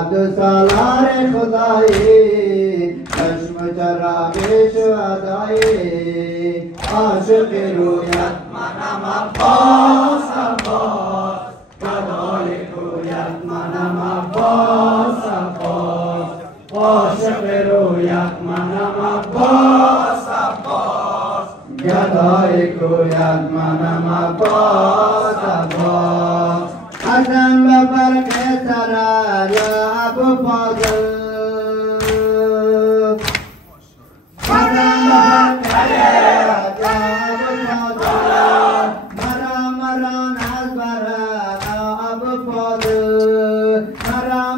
عبد سالار خدایی چشم چراغ شهدایی عاشق رویت منم عباس عباس گدای کویت منم عباس عباس عاشق رویت منم عباس عباس گدای کویت منم عباس عباس حسن بفرق سرا یا ابو فاضل حسن بفرق سرا یا ابو فاضل مرا از برا یا ابو فاضل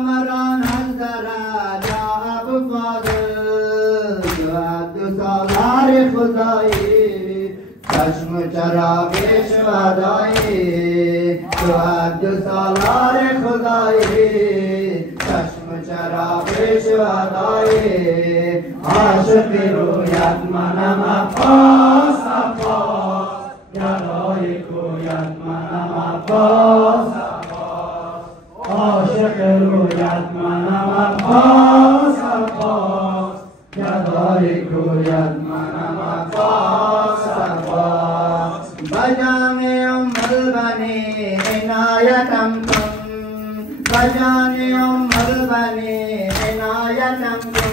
مرا از برا یا ابو فاضل تو عبد سالار خدایی چشم چراغ شهدایی تو عبد سالار خدایی چشم چراغ شهدایی عاشق رویت منم عباس عباس گدای کویت منم عباس عباس عاشق رویت منم عباس عباس گدای کویت منم عباس عباس بجان ام البنی عنایتم کن بجان ام البنی عنایتم کن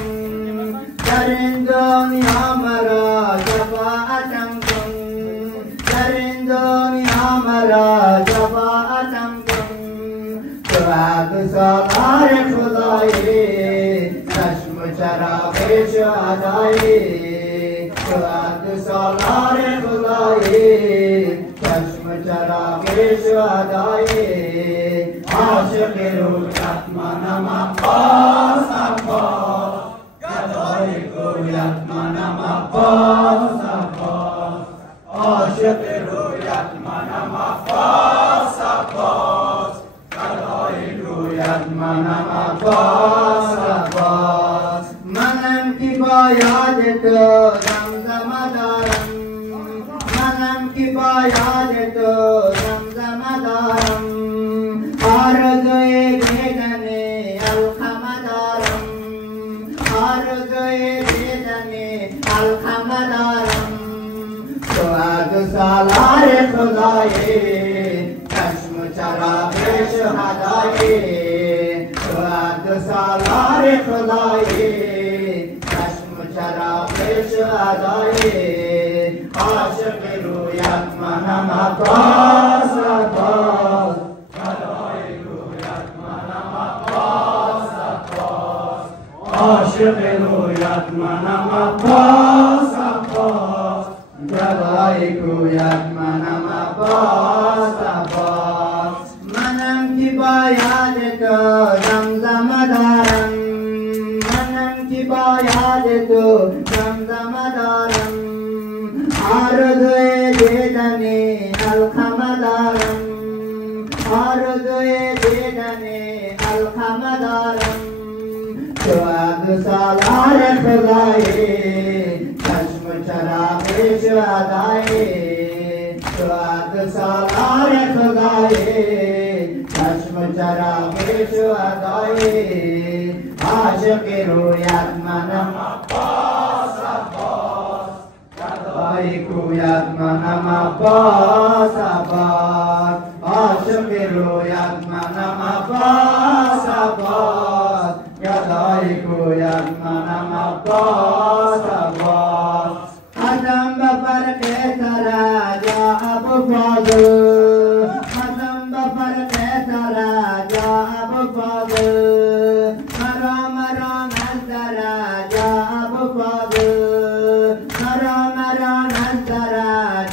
در این دنیا مرا شفاعتم کن در این دنیا مرا شفاعتم کن تو عبد سالار خدایی چشم چراغ شهدایی تو عبد سالار خدایی چشم چراغ شهدایی عاشق رویت منم عباس عباس گدای کویت منم عباس عباس عاشق رویت منم عباس عباس گدای کویت منم عباس عباس منم کی با یاد تو زمزمه دارم منم کی با یاد تو زمزمه دارم آرزوی دیدن الخمه دارم آرزوی دیدن الخمه دارم تو عبد سالار خدایی چشم چراغ شهدایی تو عبد سالار خدایی چشم چراغ شهدایی عاشق رویت منم عباس عباس گدای کویت منم عباس عباس عاشق رویت منم عباس عباس گدای کویت منم عباس عباس منم کی با یاد تو زمزمه دارم منم کی با یاد تو زمزمه دارم آرزوی دیدن الخمه دارم آرزوی دیدن الخمه دارم تو عبد سالار خدایی چشم چراغ شهدایی تو عبد سالار خدایی چشم چراغ شهدایی عاشق رویت منم عباس عباس گدای کویت منم عباس عباس عاشق رویت منم عباس عباس گدای کویت منم عباس عباس حسن بفرق سرا یا ابو فاضل حسن بفرق سرا یا ابو فاضل مرا نظر یا ابو فاضل مرا نظر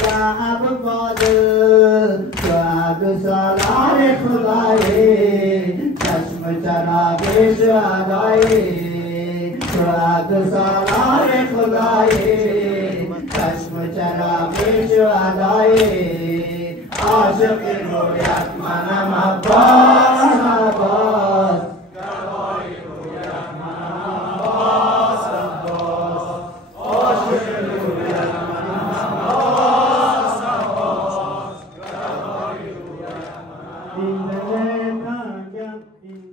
یا ابو فاضل تو عبد سالار خدایی چشم چراغ شهدایی تو عبد سالار خدایی چشم چراغ شهدایی عاشق رویت منم عباس عباس گدای کویت منم عباس عباس عاشق رویت منم عباس عباس گدای کویت منم